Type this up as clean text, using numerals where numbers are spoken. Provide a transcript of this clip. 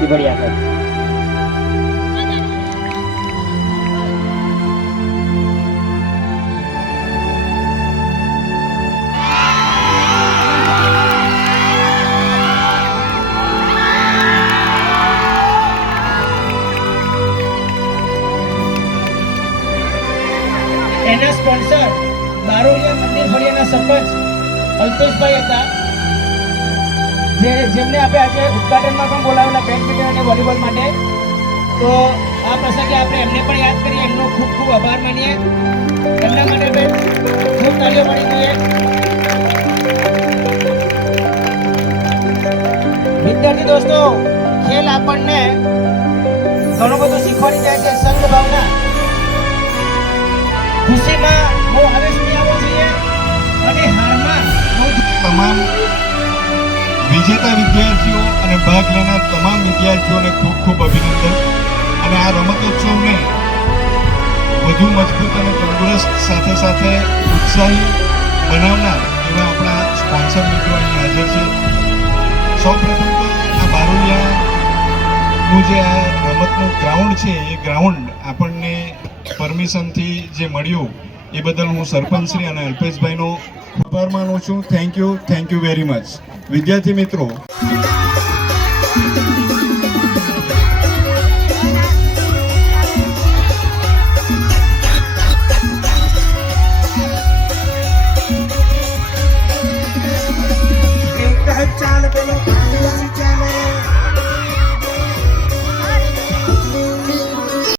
મસ્તી ભર્યા હતા। એના સ્પોન્સર બારોલિયા મંદિર ફળિયાના સરપંચ અલ્પેશભાઈ હતા, જેમને આપણે આજે ઉદઘાટનમાં પણ બોલાવેલા બેડમિન્ટન અને વોલીબોલ માટે। તો આ પ્રસંગે આપણે એમને પણ યાદ કરીએ, એમનો ખૂબ ખૂબ આભાર માનીએ। એમના માટે ખૂબ તાળીઓ પાડી દઈએ। વિદ્યાર્થી દોસ્તો, ખેલ આપણને ઘણું બધું શીખવાડી જાય છે। સંઘ ભાવના, ખુશીમાં બહુ આવેશથી આવવો જોઈએ અને હારમાં તમામ વિજેતા વિદ્યાર્થીઓ અને ભાગ લેનાર તમામ વિદ્યાર્થીઓને ખૂબ ખૂબ અભિનંદન। અને આ રમતોત્સવને વધુ મજબૂત અને તંદુરસ્ત સાથે સાથે ઉત્સાહી બનાવનાર એવા આપણા સ્પોન્સર મિત્રો અહીં હાજર છે। સૌપ્રથમ તો આ બારોલિયાનું જે આ રમતનું ગ્રાઉન્ડ છે, એ ગ્રાઉન્ડ આપણને પરમિશનથી જે મળ્યું એ બદલ હું સરપંચશ્રી અને અલ્પેશભાઈનો આભાર માનું છું। Thank you very much. વિદ્યાર્થી મિત્રો, ચાલ પેલો